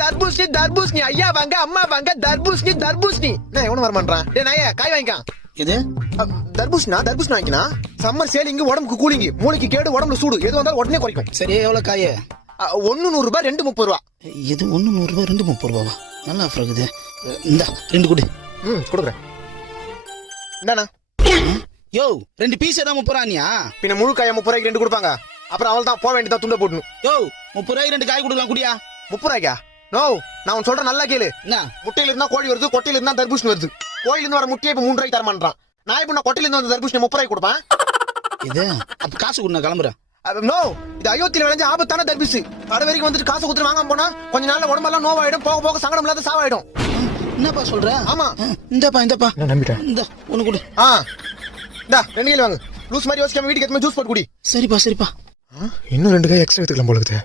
தர்பூசணி தர்பூசணி ஐயா வாங்க அம்மா வாங்க தர்பூசணி தர்பூசணி நான் எவனும் வரமாட்டான் டே நாயே காய் வாங்கிக்கான் இது தர்பூசணா தர்பூசணி வாங்கினா சம்மர் சேலிங்கு உடம்புக்கு கூலிங்கு மூளைக்கு கேடு உடம்புல சூடு எது வந்தாலும் உடனே குறைக்கும் சரி எவ்வளவு காய? 1 100 ரூபாய் 2 30 ரூபா. இது 1 100 ரூபாய் 2 30 ரூபாவா? நல்லா ஆஃபர் இருக்குது. இந்த 2 கொடு. கொடுக்குறேன். என்னண்ணா யோ 2 பீஸ் தான் 30 ரூபாயா? பின்ன முழு காய 30 ரூபாய்க்கு 2 கொடுப்பாங்க. அப்புறம் அவள் தான் போக வேண்டியதா துண்ட போடணும். யோ 30 ரூபாய்க்கு 2 காய் கொடுக்கலாம் குடியா? 30 ரூபாய்க்கா? நோ நான் உன் சொல்றேன் நல்லா கேளு. என்ன முட்டையில இருந்தா கோழி வருது, கொட்டையில இருந்தா தர்பூசணி வருது. கோயில இருந்து வர முட்டையை இப்ப 3 ரூபாய்க்கு தரமாட்டான். நான் இப்ப நான் கொட்டையில இருந்து வந்த தர்பூசணி 30 ரூபாய்க்கு கொடுப்பேன். இது அப்ப காசு கொடு, நான் கிளம்புறேன். நோ இது அயோத்தியில விளைஞ்ச ஆபத்தான தர்பூசு. கடை வரைக்கும் வந்துட்டு காசு கொடுத்து வாங்காம போனா கொஞ்ச நாள்ல உடம்பெல்லாம் நோவாயிடும், போக போக சங்கடம் இல்லாத சாவாயிடும். என்னப்பா சொல்ற? ஆமா இந்தப்பா நான் நம்பிட்டேன். இந்த ஒண்ணு கொடு. இந்தா 2 கிலோ வாங்கு. லூஸ் மாதிரி யோசிக்காம வீட்டுக்கு எத்தனை ஜூஸ் போட்டு குடி. சரிப்பா இன்னும் 2 காய் எக்ஸ்ட்ரா எடுத்துக்கலாம் போல இருக்குது.